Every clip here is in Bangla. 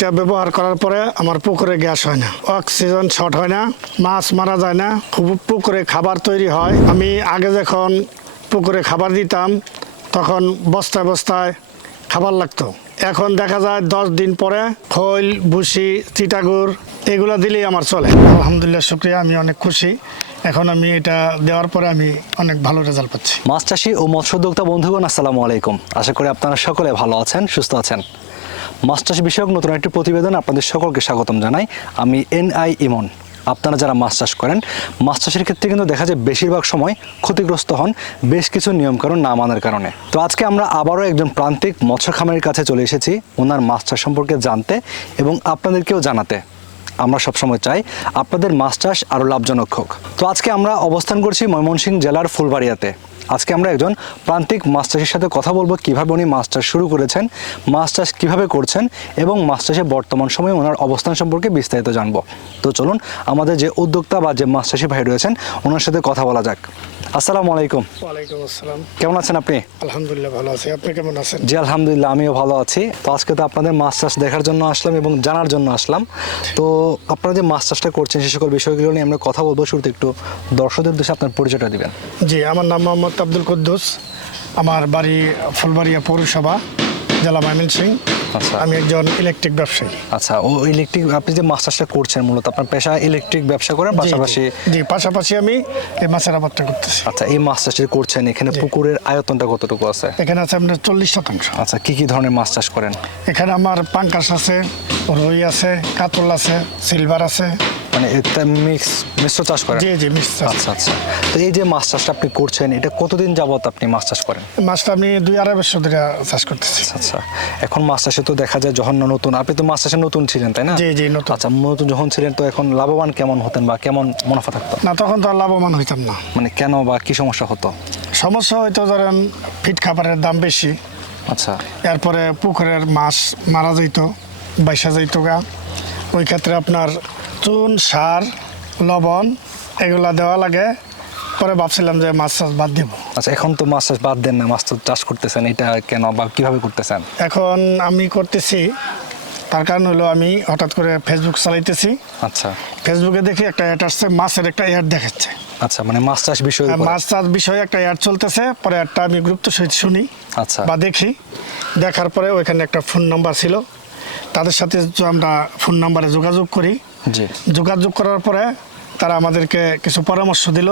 এটা ব্যবহার করার পরে আমার পুকুরে গ্যাস হয় না, অক্সিজেন শর্ট হয় না, মাছ মারা যায় না, খুব পুকুরে খাবার তৈরি হয়। আমি আগে যখন পুকুরে খাবার দিতাম তখন বস্তায় বস্তায় খাবার লাগতো। এখন দেখা যায় 10 দিন পরে খৈল, ভুসি, চিটাগুড় এগুলো দিলেই আমার চলে। আলহামদুলিল্লাহ, শুকরিয়া, আমি অনেক খুশি। এখন আমি এটা দেওয়ার পরে আমি অনেক ভালো রেজাল্ট পাচ্ছি। মাছ চাষি ও মৎস্য উদ্যোক্তা বন্ধুগণ, আসসালামু আলাইকুম। আশা করি আপনারা সকলে ভালো আছেন, সুস্থ আছেন। মাছ চাষ বিষয়ক নতুন একটি প্রতিবেদন আপনাদের সকলকে স্বাগতম জানাই। আমি NI ইমন। আপনারা যারা মাছ চাষ করেন, মাছ চাষের ক্ষেত্রে কিন্তু দেখা যায় বেশিরভাগ সময় ক্ষতিগ্রস্ত হন বেশ কিছু নিয়মকানুন না মানার কারণে। তো আজকে আমরা আবারও একজন প্রান্তিক মৎস্য খামারের কাছে চলে এসেছি ওনার মাছ চাষ সম্পর্কে জানতে এবং আপনাদেরকেও জানাতে। আমরা সবসময় চাই আপনাদের মাছ চাষ আরও লাভজনক হোক। তো আজকে আমরা অবস্থান করছি ময়মনসিংহ জেলার ফুলবাড়িয়াতে। আজকে আমরা একজন প্রান্তিক মাছ চাষির সাথে কথা বলবো কীভাবে উনি মাছ চাষ শুরু করেছেন, মাছ চাষ কীভাবে করছেন এবং মাছ চাষে বর্তমান সময়ে ওনার অবস্থান সম্পর্কে বিস্তারিত জানবো। তো চলুন আমাদের যে উদ্যোক্তা বা যে মাছ চাষি ভাই রয়েছেন ওনার সাথে কথা বলা যাক। আসসালামু আলাইকুম। ওয়ালাইকুম আসসালাম। কেমন আছেন আপনি? আলহামদুলিল্লাহ ভালো আছি, আপনি কেমন আছেন? জি আলহামদুলিল্লাহ, আমিও ভালো আছি। তো আজকে তো আপনাদের মাছ চাষ দেখার জন্য আসলাম এবং জানার জন্য আসলাম। তো আপনারা যে মাছ চাষটা করছেন সে সকল বিষয়গুলো নিয়ে আমরা কথা বলবো। শুরুতে একটু দর্শকদের উদ্দেশ্যে আপনার পরিচয়টা দিবেন। জি, আমার নাম মোহাম্মদ আব্দুল কুদ্দুস, আমার বাড়ি ফুলবাড়িয়া পৌরসভা, জেলা ময়মনসিংহ। আচ্ছা আমি একজন ইলেকট্রিক ব্যবসায়ী। আচ্ছা, ও ইলেকট্রিক, আপনি যে মাছ চাষটা করছেন মূলত আপনার পেশা ইলেকট্রিক ব্যবসা করেন, পাশাপাশি? জি, পাশাপাশি আমি এই মাছের আবাদটা করতেছি। আচ্ছা, এই মাছ চাষ যে করছেন এখানে পুকুরের আয়তনটা কতটুকু আছে? এখানে আছে আপনার 40%। আচ্ছা, কি কি ধরনের মাছ চাষ করেন? এখানে আমার পাঙ্কাশ আছে, রুই আছে, কাতল আছে, সিলভার আছে। মানে এটা মিশ্র চাষ করেন? জি জি, মিক্স চাষ। আচ্ছা আচ্ছা। তো এই যে মাছ চাষটা আপনি করছেন এটা কতদিন যাবত আপনি মাছ চাষ করেন? মাছটা আমি 2-2.5 বছর ধরে চাষ করতেছি। আচ্ছা, এখন মাছ চাষে তো দেখা যায় যখন নতুন, আপনি তো মাছ চাষে নতুন ছিলেন তাই না? জি জি, নতুন। আচ্ছা, নতুন যখন ছিলেন তো এখন লাভবান কেমন হতেন বা কেমন মুনাফা থাকতো? না, তখন তো আর লাভবান হইতাম না। মানে কেন বা কি সমস্যা হতো? সমস্যা হয়তো ধরেন ফিট খাবারের দাম বেশি, আচ্ছা এরপরে পুকুরের মাছ মারা যাইতো, বাইসা যাইতো গা। ওই ক্ষেত্রে আপনার চুন, সার, লবণ এগুলা দেওয়া লাগে। পরে ভাবছিলাম যে মাছ চাষ বাদ দিব। আচ্ছা, এখন তো মাছ চাষ বাদ দেন না, মাছ তো চাষ করতেছেন, এটা কেন বা কিভাবে করতেছেন? এখন আমি করতেছি, তার কারণ হলো আমি হঠাৎ করে ফেসবুক চালাইতেছি। আচ্ছা ফেসবুকে দেখি একটা অ্যাড আসছে, মাছের একটা অ্যাড দেখাচ্ছে। আচ্ছা, মানে মাছ চাষ বিষয়ে? মাছ চাষ বিষয়ে একটা অ্যাড চলতেছে। পরে অ্যাডটা আমি গুরুত্ব সহিত শুনি আচ্ছা বা দেখি। দেখার পরে ওইখানে একটা ফোন নাম্বার ছিল, তাদের সাথে আমরা ফোন নাম্বারে যোগাযোগ করি। জি। যোগাযোগ করার পরে তারা আমাদেরকে কিছু পরামর্শ দিল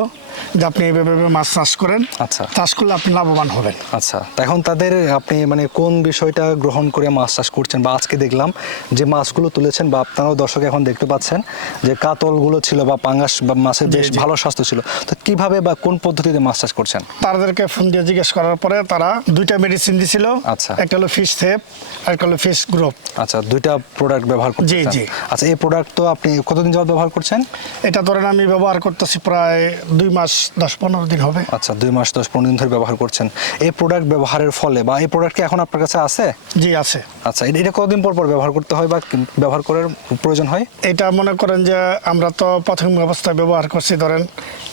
যে আপনি এইভাবে মাছ চাষ করেন, আচ্ছা চাষ করলে আপনি লাভবান হবেন। আচ্ছা, এখন তাদের আপনি মানে কোন বিষয়টা গ্রহণ করে মাছ চাষ করছেন? বা আজকে দেখলাম যে মাছগুলো তুলেছেন বা আপনারাও দর্শক এখন দেখতে পাচ্ছেন যে কাতলগুলো ছিল বা পাঙ্গাস বা মাছের বেশ ভালো স্বাস্থ্য ছিল। তো কিভাবে বা কোন পদ্ধতিতে মাছ চাষ করছেন? তাদেরকে ফোন দিয়ে জিজ্ঞেস করার পরে তারা 2টা মেডিসিন দিছিল। আচ্ছা। একটা হলো ফিশ সেফ আর একটা হলো ফিশ গ্রোপ। আচ্ছা, 2টা প্রোডাক্ট ব্যবহার করছেন? জি জি। আচ্ছা, এই প্রোডাক্ট তো আপনি কতদিন যাবত ব্যবহার করছেন? এটা ধরেন আমি ব্যবহার করতেছি প্রায় 2 মাস 10-15 দিন হবে। আচ্ছা, 2 মাস 10-15 দিন ধরে ব্যবহার করছেন। এই প্রোডাক্ট ব্যবহারের ফলে বা এই প্রোডাক্ট কি এখন আপনার কাছে আছে? জি আছে। আচ্ছা, এটা কতদিন পর পর ব্যবহার করতে হয় বা ব্যবহার করার প্রয়োজন হয়? এটা মনে করেন যে আমরা তো প্রাথমিক অবস্থায় ব্যবহার করছি, ধরেন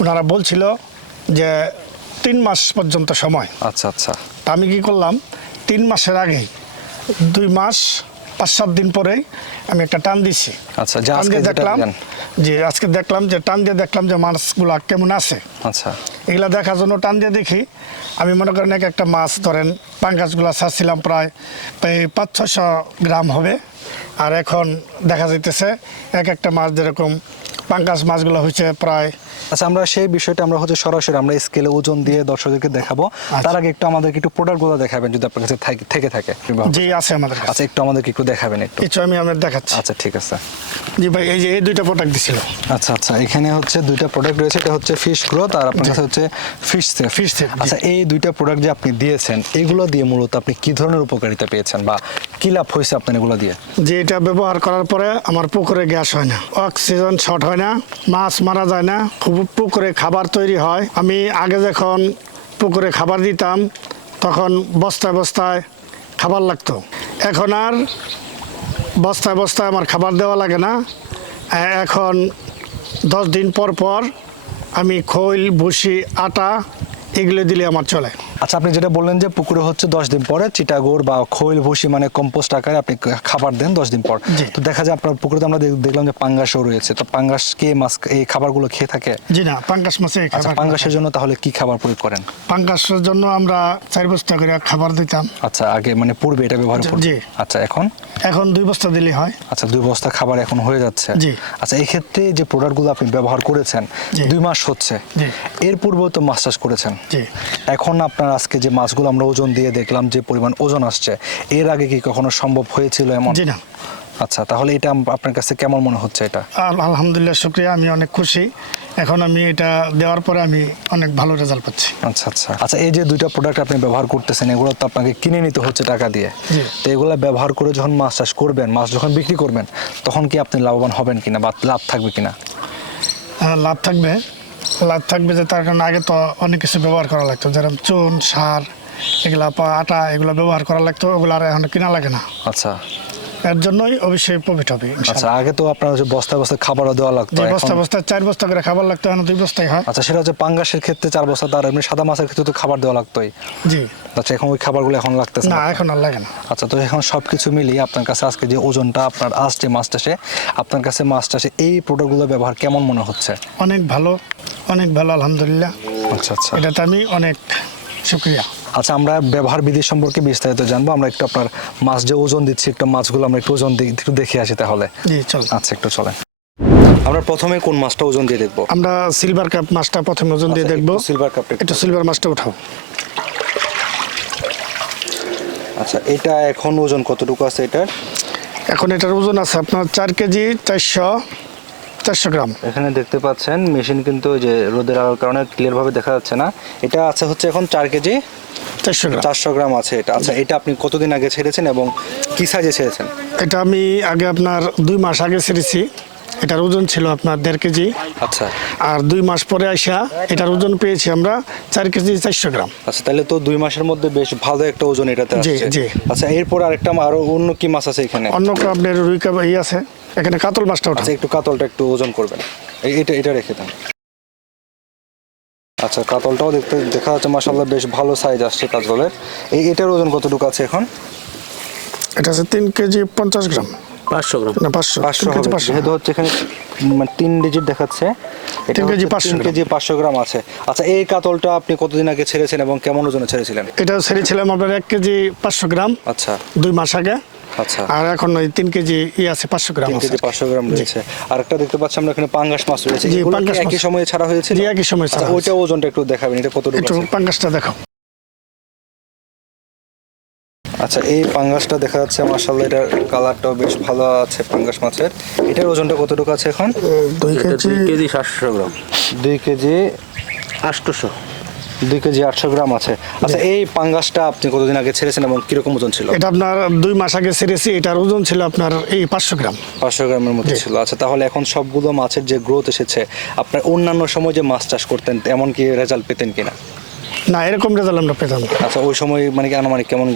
ওনারা বলছিল যে 3 মাস পর্যন্ত সময়। আচ্ছা আচ্ছা। তা আমি কি করলাম, 3 মাসের আগেই 2 মাস 5-7 দিন পরেই আমি একটা টান দিছি। আচ্ছা, যা টান আজকে দিয়ে যেটা দেখলাম, দিলেন। জি আজকে দেখলাম যে টান দিয়ে দেখলাম যে মাছগুলা কেমন আছে। আচ্ছা এগুলা দেখার জন্য টান দিয়ে দেখি, আমি মনে করেন একটা মাছ ধরেন পাঙ্গাসগুলা ছাড়ছিলাম প্রায় 500-600 গ্রাম হবে। আর এখন দেখা যাইতেছে একটা মাছ যেরকম পাঙ্গাস মাছগুলো হচ্ছে প্রায়। আচ্ছা, আমরা সেই বিষয়টা আমরা হচ্ছে সরাসরি আমরা স্কেলে ওজন দিয়ে দর্শকদেরকে দেখাবো। তার আগে একটু আমাদেরকে একটু প্রোডাক্টগুলো দেখাবেন যদি আপনার কাছে থেকে থাকে। জি আছে আমাদের কাছে। আচ্ছা, একটু আমাদেরকে একটু দেখাবেন একটু। কিছু আমি আপনাদের দেখাচ্ছি। আচ্ছা ঠিক আছে। জি ভাই, এই যে এই 2টা প্রোডাক্ট দিছিল। আচ্ছা আচ্ছা, এখানে হচ্ছে 2টা প্রোডাক্ট রয়েছে, এটা হচ্ছে ফিশ গ্রোথ আর আপনার কাছে হচ্ছে ফিশ সেফ। Fish safe. আচ্ছা, এই 2টা প্রোডাক্ট যে আপনি দিয়েছেন এগুলো দিয়ে মূলত আপনি কি ধরনের উপকারিতা পেয়েছেন বা কি লাভ হয়েছে আপনার এগুলো দিয়ে? যে এটা ব্যবহার করার পরে আমার পুকুরে গ্যাস হয় না, অক্সিজেন শর্ট হয় না, মাছ মারা যায় না, খুব পুকুরে খাবার তৈরি হয়। আমি আগে যখন পুকুরে খাবার দিতাম তখন বস্তায় বস্তায় খাবার লাগতো। এখন আর বস্তায় বস্তায় আমার খাবার দেওয়া লাগে না। এখন 10 দিন পর পর আমি খৈল, ভুসি, আটা এগুলো দিলে আমার চলে। আচ্ছা, আপনি যেটা বললেন যে পুকুরে হচ্ছে 10 দিন পরে চিটাগোড় বা খৈল ভুসি মানে কম্পোস্ট আকারে আপনি খাবার দেন 10 দিন পর। জি। তো দেখা যায় আপনার পুকুরে তো আমরা দেখলাম যে পাঙ্গাসও রয়েছে, তো পাঙ্গাস কে মাছ এই খাবারগুলো খেয়ে থাকে? জি না, পাঙ্গাস মাছে এই আচ্ছা, খাবার। পাঙ্গাসের জন্য তাহলে কি খাবার প্রয়োগ করেন? পাঙ্গাসের জন্য আমরা 4 বস্তা করে খাবার দিতাম। আচ্ছা, আগে মানে পূর্বে এটা ব্যবহার করতেন? জি। আচ্ছা, এখন? এখন 2 বস্তা দিলেই হয়। আচ্ছা, 2 বস্তা খাবার এখন হয়ে যাচ্ছে। জি। আচ্ছা, এই ক্ষেত্রে যে প্রোডাক্টগুলো আপনি ব্যবহার করেছেন জি। 2 মাস হচ্ছে, জি। এর পূর্বেও তো মাছ চাষ করেছেন। জি। এখন আপনার আজকে যে মাছগুলো আমরা ওজন দিয়ে দেখলাম যে পরিমাণ ওজন আসছে, এর আগে কি কখনো সম্ভব হয়েছিল এমন? জি না। আচ্ছা, তাহলে এটা আপনার কাছে কেমন মনে হচ্ছে এটা? আলহামদুলিল্লাহ, শুকরিয়া, আমি অনেক খুশি। এখন আমি এটা দেওয়ার পরে আমি অনেক ভালো রেজাল্ট পাচ্ছি। আচ্ছা আচ্ছা আচ্ছা, এই যে 2টা প্রোডাক্ট আপনি ব্যবহার করতেছেন, এগুলো তো আপনাকে কিনে নিতে হচ্ছে টাকা দিয়ে। জি। তো এগুলো ব্যবহার করে যখন মাছ চাষ করবেন, মাছ যখন বিক্রি করবেন, তখন কি আপনি লাভবান হবেন কিনা বা লাভ থাকবে কিনা? লাভ থাকবে। লাভ থাকবে যে তার কারণে আগে তো অনেক কিছু ব্যবহার করা লাগতো, যেরকম চুন, সার, এগুলা আটা, এগুলো ব্যবহার করা লাগতো, ওগুলো আর এখন কিনা লাগে না। আচ্ছা এর জন্যই অবশ্যই প্রফিট হবে আচ্ছা, ইনশাআল্লাহ। আগে তো আপনার হচ্ছে বস্তা বস্তা খাবারও দেওয়া লাগতো, যে এখন- বস্তা বস্তা 4 বস্তা করে খাবার লাগতো, এখন 2 বস্তাই হয়। আচ্ছা, সেটা হচ্ছে পাঙ্গাসের ক্ষেত্রে 4 বস্তা, তার এমনি সাদা মাছের ক্ষেত্রে তো খাবার দেওয়া লাগতোই। জি। আচ্ছা, এখন ওই খাবারগুলো এখন লাগতেছে না, না? এখন আর লাগে না। আচ্ছা, তো এখন সব কিছু মিলিয়ে আপনার কাছে আজকে যে ওজনটা আপনার আসছে মাছ চাষে, আপনার কাছে মাছ চাষে এই প্রোডাক্টগুলো ব্যবহার কেমন মনে হচ্ছে? অনেক ভালো, অনেক ভালো, আলহামদুলিল্লাহ। আচ্ছা আচ্ছা এটাতে আমি অনেক শুকরিয়া। আচ্ছা, আমরা ব্যবহার বিধি সম্পর্কে বিস্তারিত জানবো। আমরা একটু আপনার মাছ যে ওজন দিচ্ছি, একটু মাছগুলো আমরা একটু ওজন একটু দেখে আসি তাহলে। জি, চল। আচ্ছা, একটু চলেন। আমরা প্রথমে কোন মাছটা ওজন দিয়ে দেখবো? আমরা সিলভার কাপ মাছটা প্রথমে ওজন দিয়ে দেখবো। সিলভার কাপটা একটু সিলভার মাছটা উঠাও। আচ্ছা, এটা এখন ওজন কতটুকু আছে এটার? এখন এটার ওজন আছে আপনার 4 কেজি 400 গ্রাম। এখানে দেখতে পাচ্ছেন মেশিন কিন্তু ওই যে রোদের আলোর কারণে ক্লিয়ার ভাবে দেখা যাচ্ছে না। এটা আছে হচ্ছে এখন 4 কেজি 400 গ্রাম। 400 গ্রাম আছে এটা। আচ্ছা, এটা আপনি কতদিন আগে ছেড়েছেন এবং কি সাইজে ছেড়েছেন? এটা আমি আগে আপনার 2 মাস আগে ছেড়েছি। এটার ওজন ছিল আপনার 1.5 কেজি। আচ্ছা আর 2 মাস পরে আইসা এটার ওজন পেয়েছি আমরা 4 কেজি 400 গ্রাম। আচ্ছা, তাহলে তো 2 মাসের মধ্যে বেশ ভালো একটা ওজন এটাতে জি, আসছে। জি। আচ্ছা, এরপর আরেকটা আরো অন্য কি মাছ আছে এখানে? অন্য আপনার রুই কাপ আছে, এখানে কাতল মাছটা ওঠা। আচ্ছা, একটু কাতলটা একটু ওজন করবেন। এটা এটা রেখে দেন। আচ্ছা, কাতলটাও দেখা যাচ্ছে মাশাআল্লাহ বেশ ভালো সাইজ আসছে কাতলের। এটার ওজন কতটুকু আছে এখন? এটা আছে 3 কেজি 50 গ্রাম। 500 গ্রাম। না, 500 500 কেজি হবে, 500। যেহেতু হচ্ছে এখানে 3 ডিজিট দেখাচ্ছে। এটা 3 কেজি হচ্ছে 500 3 কেজি 500 গ্রাম আছে। আচ্ছা, এই কাতলটা আপনি কতদিন আগে ছেড়েছেন এবং কেমন ওজনে ছেড়েছিলেন? এটা ছেড়েছিলাম আপনার 1 কেজি 500 গ্রাম আচ্ছা 2 মাস আগে। আচ্ছা, আর এখন ওই 3 কেজি আছে 500 গ্রাম 3 আছে। কেজি 500 গ্রাম রয়েছে। আর একটা দেখতে পাচ্ছি আমরা এখানে পাঙ্গাস মাছ রয়েছে। জি, এগুলো কি পাঙ্গাস একই মাছ। সময়ে ছাড়া হয়েছিল? জি, একই সময়ে ছাড়া আচ্ছা, হয়েছে। ওইটা ওজনটা একটু দেখাবেন, এটা কতটুকু একটু আছে? পাঙ্গাসটা দেখাও। আচ্ছা, এই পাঙ্গাসটা দেখা যাচ্ছে মাশাআল্লাহ, এটার কালারটাও বেশ ভালো আছে পাঙ্গাস মাছের। এটার ওজনটা কতটুকু আছে এখন? 2 এটা কেজি 2 কেজি 700 গ্রাম। 2 কেজি 800। 2 কেজি 800 গ্রাম আছে। আচ্ছা, এই পাঙ্গাসটা আপনি কতদিন আগে ছেড়েছেন এবং কিরকম ওজন ছিল? এটা আপনার 2 মাস আগে ছেড়েছি। এটার ওজন ছিল আপনার এই 500 গ্রাম। 500 গ্রামের মতো জি। ছিল। আচ্ছা, তাহলে এখন সবগুলো মাছের যে গ্রোথ এসেছে, আপনার অন্যান্য সময় যে মাছ চাষ করতেন এমন কি রেজাল্ট পেতেন কিনা? না, এরকম রেজাল্ট আমরা পেতাম না। আচ্ছা, ওই সময় মানে কি আনুমানিক কেমন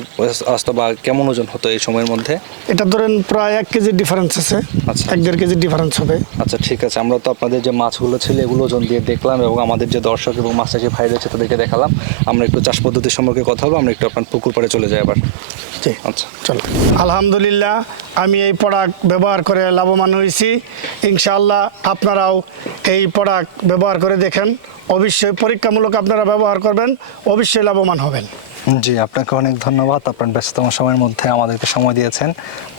আসতো বা কেমন ওজন হতো এই সময়ের মধ্যে? এটা ধরেন প্রায় 1 কেজির ডিফারেন্স আছে। আচ্ছা। 1-1.5 কেজির ডিফারেন্স হবে। আচ্ছা, ঠিক আছে। আমরা তো আপনাদের যে মাছগুলো ছিল এগুলো ওজন দিয়ে দেখলাম এবং আমাদের যে দর্শক এবং মাছ চাষি ভাই রয়েছে তাদেরকে দেখালাম। আমরা একটু চাষ পদ্ধতি সম্পর্কে কথা বলবো। আমরা একটু আপনার পুকুর পাড়ে চলে যাই আবার। জি, আচ্ছা, চলো। আলহামদুলিল্লাহ, আমি এই প্রোডাক্ট ব্যবহার করে লাভবান হয়েছি। ইনশাআল্লাহ আপনারাও এই প্রোডাক্ট ব্যবহার করে দেখেন। অবশ্যই পরীক্ষামূলক আপনারা ব্যবহার করবেন, অবশ্যই লাভবান হবেন। জি, আপনাকে অনেক ধন্যবাদ। আপনার ব্যস্ততম সময়ের মধ্যে আমাদেরকে সময় দিয়েছেন,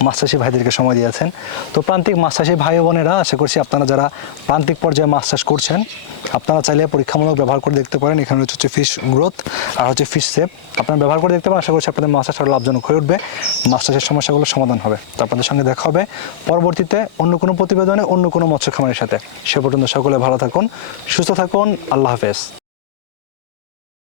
মাছ চাষি ভাইদেরকে সময় দিয়েছেন। তো প্রান্তিক মাছ চাষি ভাই ও বোনেরা, আশা করছি আপনারা যারা প্রান্তিক পর্যায়ে মাছ চাষ করছেন, আপনারা চাইলে পরীক্ষামূলক ব্যবহার করে দেখতে পারেন। এখানে হচ্ছে ফিশ গ্রোথ আর হচ্ছে ফিশ সেভ। আপনারা ব্যবহার করে দেখতে পারেন। আশা করছি আপনাদের মাছ চাষ আরও লাভজনক হয়ে উঠবে, মাছ চাষের সমস্যাগুলো সমাধান হবে। তো আপনাদের সঙ্গে দেখা হবে পরবর্তীতে অন্য কোনো প্রতিবেদনে অন্য কোনো মৎস্য খামারের সাথে। সে পর্যন্ত সকলে ভালো থাকুন, সুস্থ থাকুন। আল্লাহ হাফেজ।